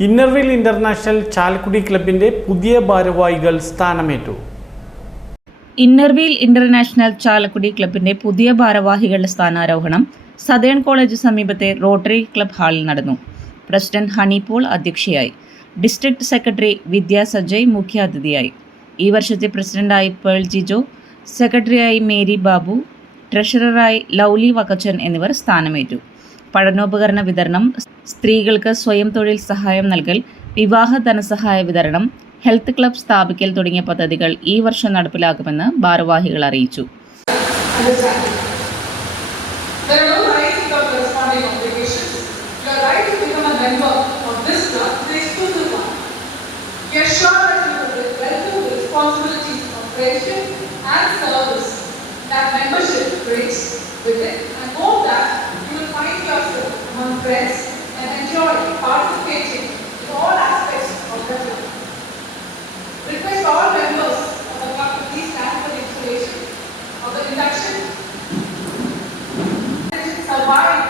ഇന്നർവിൽ international Chalakudy ക്ലബിന്റെ പുതിയ ഭാരവാഹികൾ സ്ഥാനമേറ്റു. ഇന്നർവിൽ ഇന്റർനാഷണൽ ചാലക്കുടി ക്ലബിന്റെ പുതിയ ഭാരവാഹികളുടെ സ്ഥാനാരോഹണം സദേൺ കോളേജ് സമീപത്തെ റോട്ടറി ക്ലബ് ഹാളിൽ നടന്നു. പ്രസിഡന്റ് ഹണിപോൾ അധ്യക്ഷയായി. ഡിസ്ട്രിക്ട് സെക്രട്ടറി വിദ്യാ സജയ് മുഖ്യാതിഥിയായി. ഈ വർഷത്തെ പ്രസിഡന്റായി പേൾ ജിജോ സെക്രട്ടറിയായി മേരി ബാബു ട്രഷററായി ലൗലി വക്കച്ചൻ എന്നിവർ സ്ഥാനമേറ്റു. പഠനോപകരണ വിതരണം സ്ത്രീകൾക്ക് സ്വയം തൊഴിൽ സഹായം നൽകൽ വിവാഹ ധനസഹായ വിതരണം ഹെൽത്ത് ക്ലബ് സ്ഥാപിക്കൽ തുടങ്ങിയ പദ്ധതികൾ ഈ വർഷം നടപ്പിലാക്കുമെന്ന് ഭാരവാഹികൾ അറിയിച്ചു with it. Friends and enjoy participating in all aspects of the club. Request all members of the please stand for the installation of the induction. Survive for 100